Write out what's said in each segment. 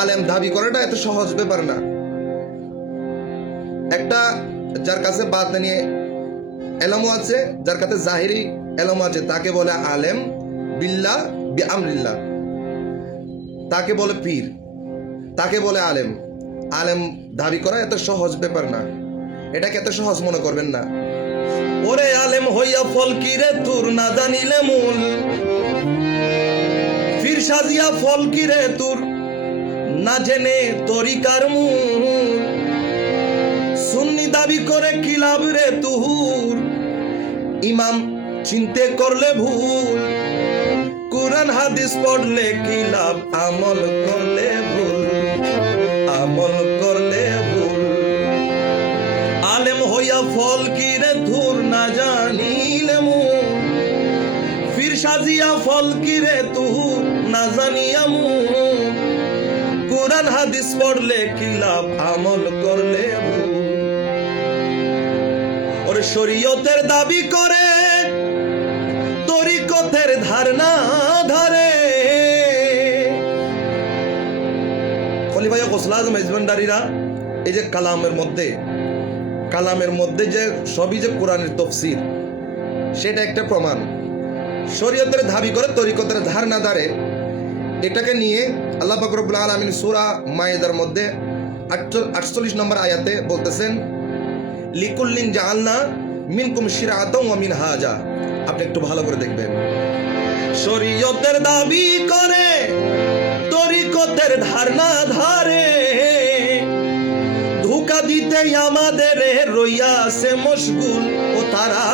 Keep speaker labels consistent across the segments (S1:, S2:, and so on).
S1: আলেম দাবি করাটা এত সহজ ব্যাপার না। একটা যার কাছে বাদ নিয়ে এলমও আছে, যার কাছে জাহিরি এলমও আছে, তাকে বলে আলেম বিল্লাহ বি আমরিল্লাহ তাকে বলে পীর, তাকে বলে আলেম। আলেম দাবি করা এত সহজ ব্যাপার না। এটাকে এত সহজ মনে করবেন না। ওরে আলেম হইয়া ফল কি রে তোর না জানিলে মূল? ফির সাজিয়া ফল কি রে তোর? না জেনে তরিকার মূল। সুন্নি দাবি করে কি লাভ রে তুহুর? ইমাম চিনতে করলে ভুল। কোরআন, হাদিস পড়লে কি লাভ? আমল করলে ভুল। আমল করলে ভুল। আলেম হইয়া ফল কি রে ধুর না জানিলে ফির সাজিয়া ফল কি রে তুহুর না জানিয়া মূল। কোরআন হাদিস পড়লে কি লাভ? আমল করলে ওরে শরীয়তের দাবি করে, তরিকতের ধারণা ধরে। খলিফাইয়া কোসলা আজম ইজবান্ডারিরা এই যে কালামের মধ্যে কালামের মধ্যে যে সবই যে কোরআনের তফসির, সেটা একটা প্রমাণ। শরীয়তের দাবি করে, তরিকতের ধারণা ধারে। এটাকে নিয়ে আল্লাহ ফকরবুল আলমিন সুরা মায়েদার মধ্যে আটচল্লিশ নম্বর আয়াতে বলতেছেন, লিকুল্লিন জাহালনা মিনকুম শিরাতম ওয়া মিন হাজা আপনি একটু ভালো করে দেখবেন। শরীয়তের দাবি করে, তরিকতের ধারণা ধারে। ধোকা দিতে আমাদের রইয়াছে মশগুল ও তারা।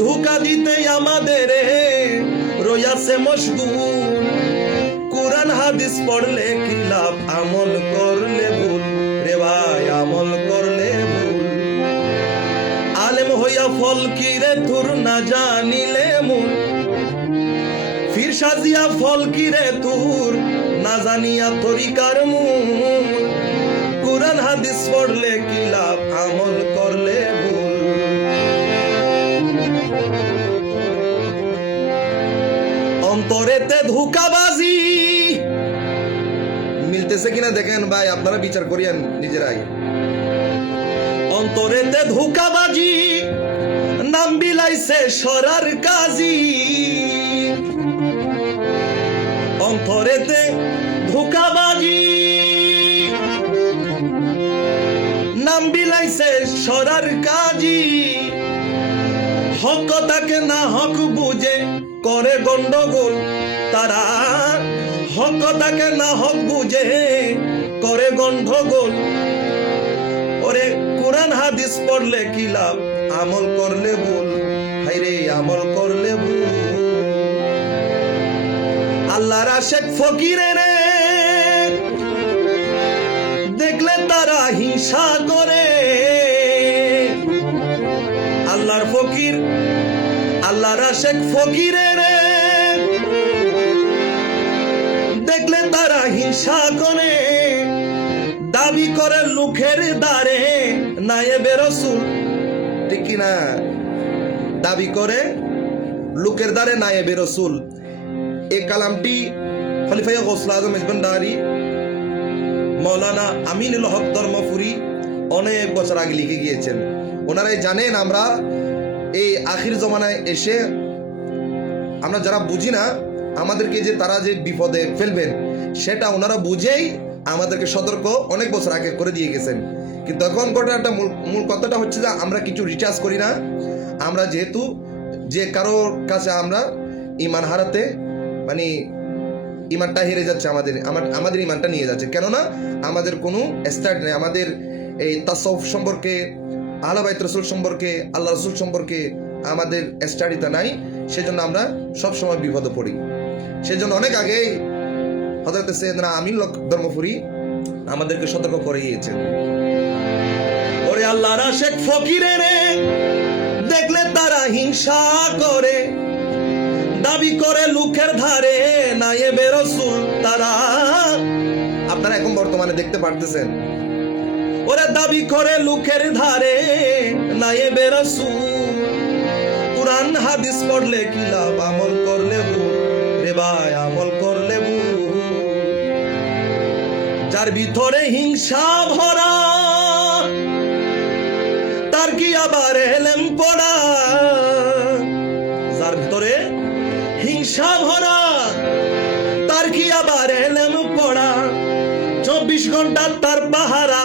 S1: ধোকা দিতে আমাদের রইয়াছে মশগুল। কোরআন হাদিস পড়লে কি লাভ? আমল করলে ভুল। রে ভাই, আমল করলে ভুল। আলেম হইয়া ফল কি রে তোর না জানিলে মূল? ফির সাজিয়া ফল কি রে তোর না জানিয়া তরিকার মূল? কোরআন হাদিস পড়লে কি লাভ? আমল করলে ভুল। অন্তরেতে ধোকাবাজি মিলতেছে কিনা দেখেন ভাই, আপনারা বিচার করিয়েন নিজেরাই অন্তরেতে ধোকাবাজি, নাম বিলাইছে সরার কাজী। অন্তরেতে ধোকাবাজি, নাম বিলাইছে সরার কাজী। হক তাকে না হক বুঝে করে গন্ডগোল তারা। হক তাকে না হক বুঝে, করে গন্ডগোল। ওরে কোরআন হাদিস পড়লে কি লাভ? আমল করলে ভুল। হাইরে আমল করলে ভুল। আল্লাহর আশেক ফকিরে রে, দেখলে তারা হিংসা করে। আল্লাহর ফকির, আল্লাহর আশেক ফকিরে রে দেখলে তারা হিংসা করে, দাবি করে লুখের দ্বারে নায়েবে রসুল। ঠিক কিনা? দাবি করে লুকের দ্বারে নায়েবে রসুল। এই কালামটি খলিফাইয়া গৌসলা আজম ইজবান্ডারি মৌলানা আমিনুল হক ধর্মপুরি অনেক বছর আগে লিখে গিয়েছেন। ওনারাই জানেন আমরা এই আখির জমানায় এসে, আমরা যারা বুঝি না আমাদেরকে যে তারা যে বিপদে ফেলবেন, সেটা ওনারা বুঝেই আমাদেরকে সতর্ক অনেক বছর আগে করে দিয়ে গেছেন। কিন্তু এখন ঘটনাটা মূল মূল কথাটা হচ্ছে যে আমরা কিছু রিচার্জ করি না। আমরা যেহেতু যে কারোর কাছে আমরা ইমান হারাতে মানে ইমানটা হেরে যাচ্ছে আমাদের, আমার, আমাদের ইমানটা নিয়ে যাচ্ছে। কেননা আমাদের কোনো স্টার্ট নেই। আমাদের এই তাসফ সম্পর্কে আহলাবাইত রসুল সম্পর্কে, আল্লাহ রসুল সম্পর্কে আমাদের স্টাডিটা নাই। সেজন্য আমরা সব সময় বিপদে পড়ি। সেজন্য অনেক আগে হজরত সৈয়দনা আমিন ধর্মপুরী আমাদেরকে সতর্ক করে গিয়েছেন ওরে আল্লাহর আশেক ফকিরে রে, দেখলে তারা হিংসা করে। দাবি করে লুকের ধারে নায়েবে রসুল তারা। আপনারা এখন বর্তমানে দেখতে পারতেছেন। ওরা দাবি করে লুকের ধারে নায়েবে রসুল। কোরআন, হাদিস পড়লে কি লাভ? আমল করলে ভাই আমল করলে যার ভিতরে হিংসা ভরা, তার কি আবার এলেম পড়া? যার ভিতরে হিংসা ভরা, তার কি আবার এলেম পড়া? চব্বিশ ঘণ্টা তার পাহারা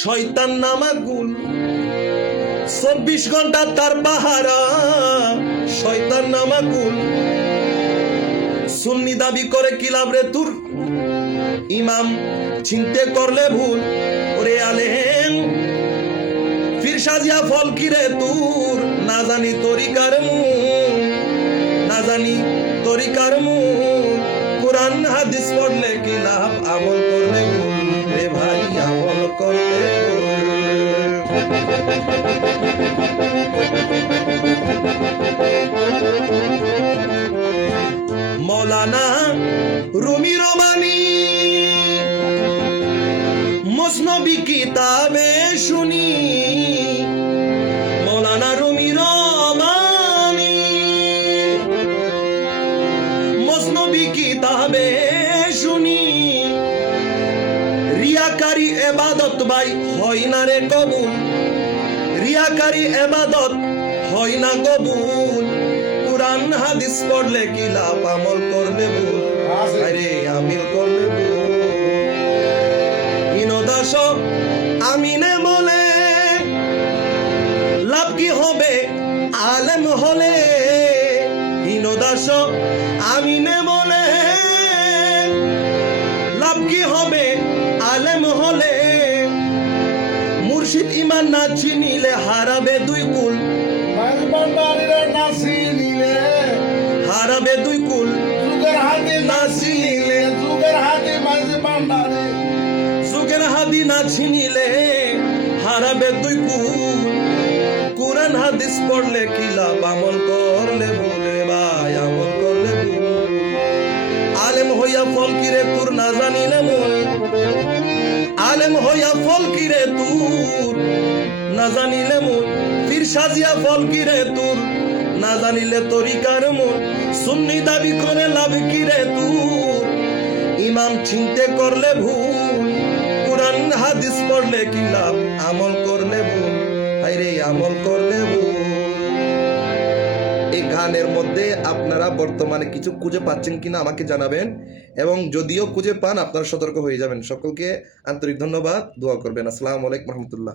S1: শয়তান নামা গুল। চব্বিশ ঘণ্টা তার পাহারা শয়তান নামা গুল। সুন্নি দাবি করে কি লাভ রে তুর? ইমাম চিনতে করলে ভুল। ওরে আলেম ফির সাজিয়া ফল কিরে তুর? না জানি তরিকার মুখ না জানি তরিকার মুখ কোরআন, হাদিস পড়লে কি লাভ? আমল করলে ভুল রে ভাই, আমল করলে ভুল। ভাই হয় না রে কবুল। রিয়াকারী এবাদত হয় না কবুল। কোরআন হাদিস পড়লে কি লাভ? আমল করলে ভুল। আরে আমিল করলে ভুল। ইনদাস আমিনে বলে লাভ কি হবে? আলেম হলে। ইনদাস আমিনে বলে ইমান না চিনিলে হারাবে দুই কুল। হারাবে দুই কুল।
S2: যুগের হাতে নাচি নিলে যুগের হাতে মাঝ ভান্ডারে
S1: যুগের হাদি না ছিনিলে হারাবে দুই কুল। কোরআন হাদিস পড়লে কি লাভ আমল করলে আলেম হইয়া ফল তুর? না জানিলে মন সাজিয়া ফল তুর? না জানিলে তরিকার মন, সুন্নি দাবি করে লাভ কিরে তুর? ইমাম চিনতে করলে ভুল, কোরআন হাদিস পড়লে কি লাভ? আমল করলে ভুল। হাইরে আমল করলে এই গানের মধ্যে আপনারা বর্তমানে কিছু খুঁজে পাচ্ছেন কিনা আমাকে জানাবেন এবং যদিও খুঁজে পান, আপনারা সতর্ক হয়ে যাবেন। সকলকে আন্তরিক ধন্যবাদ, দোয়া করবেন। আসসালামু আলাইকুম রহমতুল্লাহ।